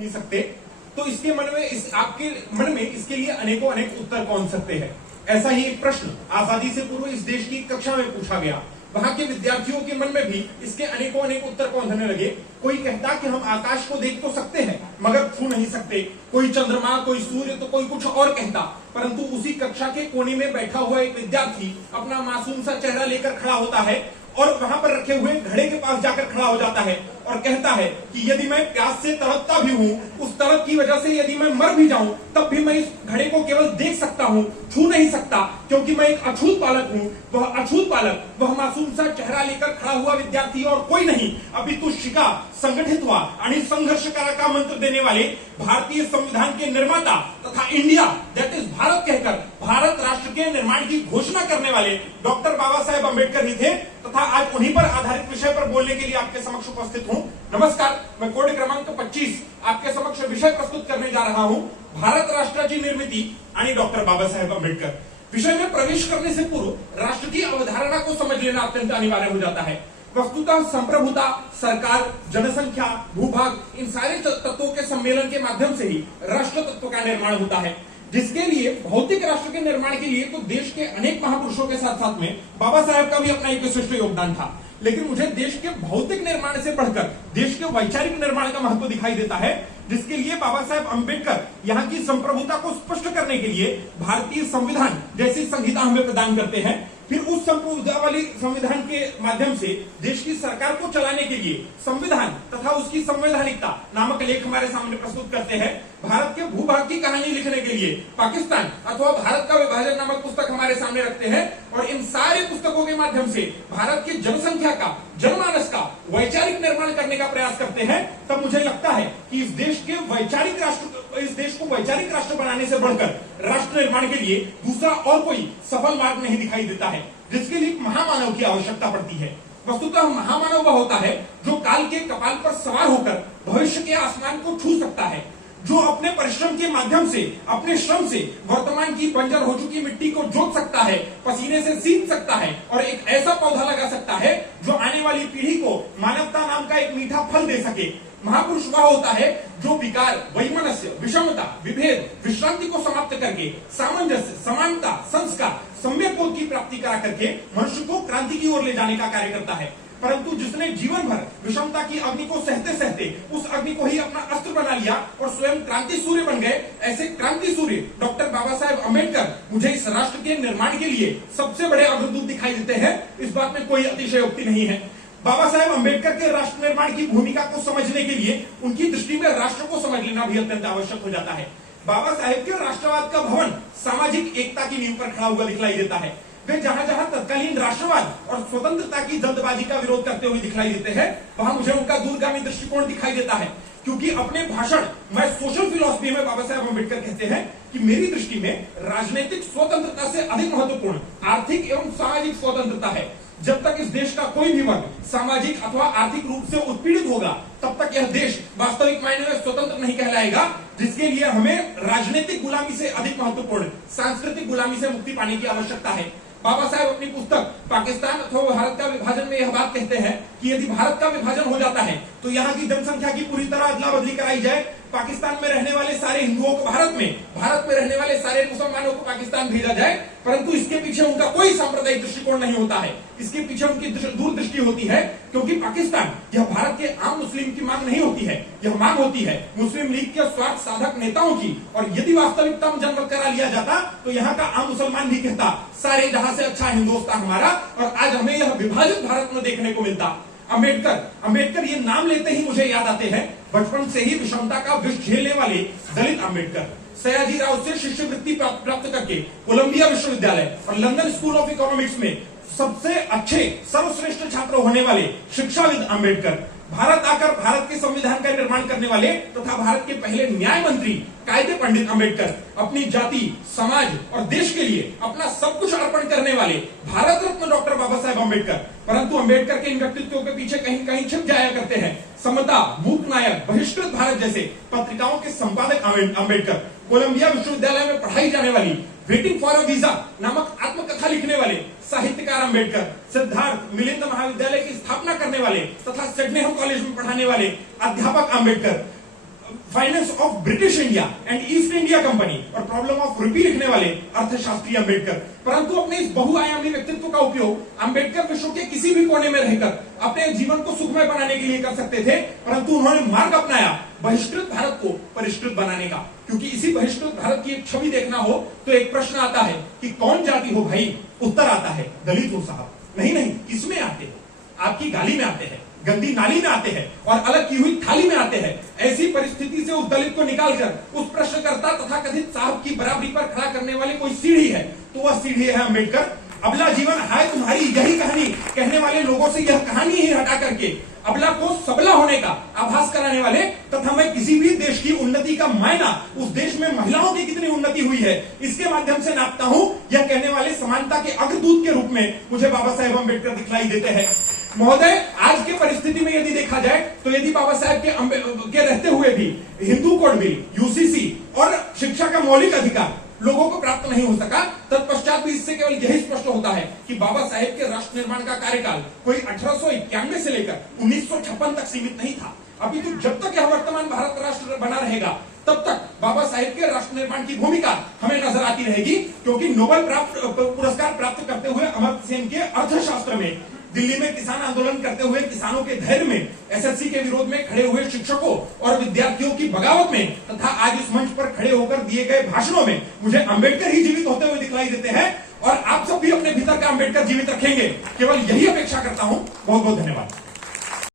नहीं सकते, तो इसके मन में आपके मन में इसके लिए अनेकों अनेक उत्तर कौन सकते हैं। ऐसा ही एक प्रश्न आजादी से पूर्व इस देश की कक्षा में पूछा गया। वहां के विद्यार्थियों के मन में भी इसके अनेकों अनेक उत्तर कौंधने लगे। कोई कहता कि हम आकाश को देख तो सकते हैं मगर छू नहीं सकते, कोई चंद्रमा, कोई सूर्य, तो कोई कुछ और कहता। परंतु उसी कक्षा के कोने में बैठा हुआ एक विद्यार्थी अपना मासूम सा चेहरा लेकर खड़ा होता है और वहां पर रखे हुए घड़े के पास जाकर खड़ा हो जाता है और कहता है कि यदि मैं प्यास से तड़पता भी हूं, उस तड़प की वजह से यदि मैं मर भी जाऊं, तब भी मैं इस घड़े को केवल देख सकता हूं, छू नहीं सकता, क्योंकि मैं एक अछूत बालक हूं। वह अछूत बालक, वह मासूम सा चेहरा लेकर खड़ा हुआ विद्यार्थी और कोई नहीं, अपितु शिका, संगठित हुआ आणि संघर्ष करा का मंत्र देने वाले भारतीय संविधान के निर्माता तथा इंडिया दैट इज भारत कहकर भारत राष्ट्र के निर्माण की घोषणा करने वाले डॉक्टर बाबा साहेब अम्बेडकर ही थे तथा आज उन्हीं पर आधारित विषय पर बोलने के लिए आपके समक्ष उपस्थित हूं। नमस्कार, मैं कोड क्रमांक 25 आपके समक्ष विषय प्रस्तुत करने जा रहा हूं, भारत राष्ट्राची निर्मिती आणि डॉक्टर बाबासाहेब आंबेडकर। विषय में प्रवेश करने से पूर्व राष्ट्र की अवधारणा को समझ लेना अत्यंत अनिवार्य हो जाता है। वस्तुतः संप्रभुता, सरकार, जनसंख्या, भूभाग, इन सारे तत्वों के सम्मेलन के माध्यम से ही राष्ट्र तत्व का निर्माण होता है, जिसके लिए भौतिक राष्ट्र के निर्माण के लिए तो देश के अनेक महापुरुषों के साथ साथ में बाबा साहेब का भी अपना एक विशिष्ट योगदान था। लेकिन मुझे देश के भौतिक निर्माण से बढ़कर देश के वैचारिक निर्माण का महत्व दिखाई देता है, जिसके लिए बाबा साहेब अम्बेडकर यहाँ की संप्रभुता को स्पष्ट करने के लिए भारतीय संविधान जैसी संहिता हमें प्रदान करते हैं। फिर उस संप्रभुता वाली संविधान के माध्यम से देश की सरकार को चलाने के लिए संविधान तथा उसकी संवैधानिकता नामक लेख हमारे सामने प्रस्तुत करते हैं। भारत के भूभाग की कहानी लिखने के लिए पाकिस्तान अथवा भारत का विभाजन नामक पुस्तक हमारे सामने रखते हैं और इन सारे पुस्तकों के माध्यम से भारत की जनसंख्या का, जनमानस का वैचारिक निर्माण करने का प्रयास करते हैं। तब मुझे लगता है कि इस देश के वैचारिक राष्ट्र, इस देश को वैचारिक राष्ट्र बनाने से बढ़कर राष्ट्र निर्माण के लिए दूसरा और कोई सफल मार्ग नहीं दिखाई देता है, जिसके लिए महामानव की आवश्यकता पड़ती है। वस्तुतः महामानव वह होता है जो काल के कपाल पर सवार होकर भविष्य के आसमान को छू सकता है, जो अपने परिश्रम के माध्यम से, अपने श्रम से वर्तमान की बंजर हो चुकी मिट्टी को जोत सकता है, पसीने से सींच सकता है और एक ऐसा पौधा लगा सकता है जो आने वाली पीढ़ी को मानवता नाम का एक मीठा फल दे सके। महापुरुष वह होता है जो विकार, वैमनस्य, विषमता, विभेद, विश्रांति को समाप्त करके सामंजस्य, समानता, संस्कार, सम्यक बोध की प्राप्ति करा करके मनुष्य को क्रांति की ओर ले जाने का कार्य करता है। परंतु जिसने जीवन भर विषमता की अग्नि को सहते सहते उस अग्नि को ही अपना अस्त्र बना लिया और स्वयं क्रांति सूर्य बन गए, ऐसे क्रांति सूर्य डॉक्टर बाबा साहेब अम्बेडकर मुझे इस राष्ट्र के निर्माण के लिए सबसे बड़े अग्रदूत दिखाई देते हैं। इस बात में कोई अतिशयोक्ति नहीं है। बाबा साहेब अम्बेडकर के राष्ट्र निर्माण की भूमिका को समझने के लिए उनकी दृष्टि में राष्ट्र को समझ लेना भी अत्यंत आवश्यक हो जाता है। बाबा साहेब के राष्ट्रवाद का भवन सामाजिक एकता की नींव पर खड़ा हुआ दिखलाई देता है। वे जहां जहां तत्कालीन राष्ट्रवाद और स्वतंत्रता की जल्दबाजी का विरोध करते हुए दिखाई देते हैं, वहां मुझे उनका दूरगामी दृष्टिकोण दिखाई देता है। क्योंकि अपने भाषण मैं सोशल फिलॉसफी में बाबा साहेब अम्बेडकर कहते हैं कि मेरी दृष्टि में राजनीतिक स्वतंत्रता से अधिक महत्वपूर्ण आर्थिक एवं सामाजिक स्वतंत्रता है। जब तक इस देश का कोई भी वर्ग सामाजिक अथवा आर्थिक रूप से उत्पीड़ित होगा, तब तक यह देश वास्तविक मायने में स्वतंत्र नहीं कहलाएगा, जिसके लिए हमें राजनीतिक गुलामी से अधिक महत्वपूर्ण सांस्कृतिक गुलामी से मुक्ति पाने की आवश्यकता है। बाबा साहेब अपनी पुस्तक पाकिस्तान अथवा भारत का विभाजन में यह बात कहते हैं कि यदि भारत का विभाजन हो जाता है तो यहाँ की जनसंख्या की पूरी तरह अदला बदली कराई जाए, पाकिस्तान में रहने वाले सारे हिंदुओं को भारत में रहने वाले सारे मुसलमानों को पाकिस्तान भेजा जाए। परंतु इसके पीछे उनका कोई सांप्रदायिक दृष्टिकोण नहीं होता है, इसके पीछे उनकी दूरदृष्टि होती है। क्योंकि पाकिस्तान यह भारत के आम मुस्लिम की मांग नहीं होती है, यह मांग होती है मुस्लिम लीग के स्वार्थ साधक नेताओं की। और यदि वास्तविकता में जन्म करा लिया जाता तो यहाँ का आम मुसलमान भी कहता सारे जहां से अच्छा हिंदुस्तान हमारा, और आज हमें यह विभाजित भारत में देखने को मिलता। अम्बेडकर ये नाम लेते ही मुझे याद आते हैं बचपन से ही विषमता का विष झेलने वाले दलित अम्बेडकर। सयाजी राव से शिष्यवृत्ति प्राप्त करके कोलंबिया विश्वविद्यालय और लंदन स्कूल ऑफ इकोनॉमिक्स में सबसे अच्छे सर्वश्रेष्ठ छात्र होने वाले शिक्षाविद अम्बेडकर, भारत आकर भारत के संविधान का निर्माण करने वाले तथा भारत के पहले न्याय मंत्री कायदे पंडित अम्बेडकर, अपनी जाति, समाज और देश के लिए अपना सब कुछ अर्पण करने वाले भारत रत्न डॉक्टर बाबा साहेब अम्बेडकर। परंतु अम्बेडकर के इन व्यक्तित्वों के पीछे कहीं कहीं छिप जाया करते हैं समता, मूक नायक, बहिष्कृत भारत जैसे पत्रिकाओं के संपादक अम्बेडकर, कोलंबिया विश्वविद्यालय में पढ़ाई जाने वाली वेटिंग फॉर अ वीजा नामक आत्मकथा लिखने वाले साहित्यकार अम्बेडकर, सिद्धार्थ मिलिंद महाविद्यालय की स्थापना करने वाले तथा सेडनेहम कॉलेज में पढ़ाने वाले अध्यापक Ambedkar, finance of British India and east India company और प्रॉब्लम ऑफ रूपी लिखने वाले अर्थशास्त्री अंबेडकर। परंतु अपने इस बहुआयामी व्यक्तित्व का उपयोग अंबेडकर विश्व के किसी भी कोने में रहकर अपने जीवन को सुखमय बनाने के लिए कर सकते थे, परंतु उन्होंने मार्ग अपनाया बहिष्कृत भारत को परिष्कृत बनाने का। क्योंकि इसी बहिष्कृत भारत की एक छवि देखना हो तो एक प्रश्न आता है कि कौन जाति हो भाई? उत्तर आता है दलित हो साहब। नहीं, किसमें आते हो? आपकी गाली में आते हैं, गंदी नाली में आते हैं और अलग की हुई थाली में आते हैं। ऐसी परिस्थिति से उस दलित को निकालकर उस प्रश्नकर्ता तथा कथित साहब की बराबरी पर खड़ा करने वाली कोई सीढ़ी है तो वह सीढ़ी है अंबेडकर। अबला जीवन हाय तुम्हारी यही कहानी कहने वाले लोगों से यह कहानी ही हटा करके अबला को सबला होने का आभास कराने वाले तथा मैं किसी भी देश की उन्नति का मायना उस देश में महिलाओं की कितनी उन्नति हुई है इसके माध्यम से नापता हूं, यह कहने वाले समानता के अग्रदूत के रूप में मुझे बाबा साहेब अंबेडकर दिखलाई देते हैं। महोदय, आज के परिस्थिति में यदि देखा जाए तो यदि बाबा साहेब के रहते हुए भी हिंदू कोड बिल, यूसीसी और शिक्षा का मौलिक अधिकार लोगों को प्राप्त नहीं हो सका, तत्पश्चात भी इससे केवल यही स्पष्ट होता है कि बाबा साहेब के राष्ट्र निर्माण का कार्यकाल कोई 1891 से लेकर 1956 तक सीमित नहीं था। अभी तो जब तक यह वर्तमान भारत राष्ट्र बना रहेगा तब तक बाबा साहेब के राष्ट्र निर्माण की भूमिका हमें नजर आती रहेगी। क्योंकि नोबेल पुरस्कार प्राप्त करते हुए अमर्त्य सेन के अर्थशास्त्र में, दिल्ली में किसान आंदोलन करते हुए किसानों के धैर्य में, एसएससी के विरोध में खड़े हुए शिक्षकों और विद्यार्थियों की बगावत में तथा आज इस मंच पर खड़े होकर दिए गए भाषणों में मुझे अंबेडकर ही जीवित होते हुए दिखलाई देते हैं और आप सब भी अपने भीतर का अंबेडकर जीवित रखेंगे, केवल यही अपेक्षा करता हूं। बहुत बहुत धन्यवाद।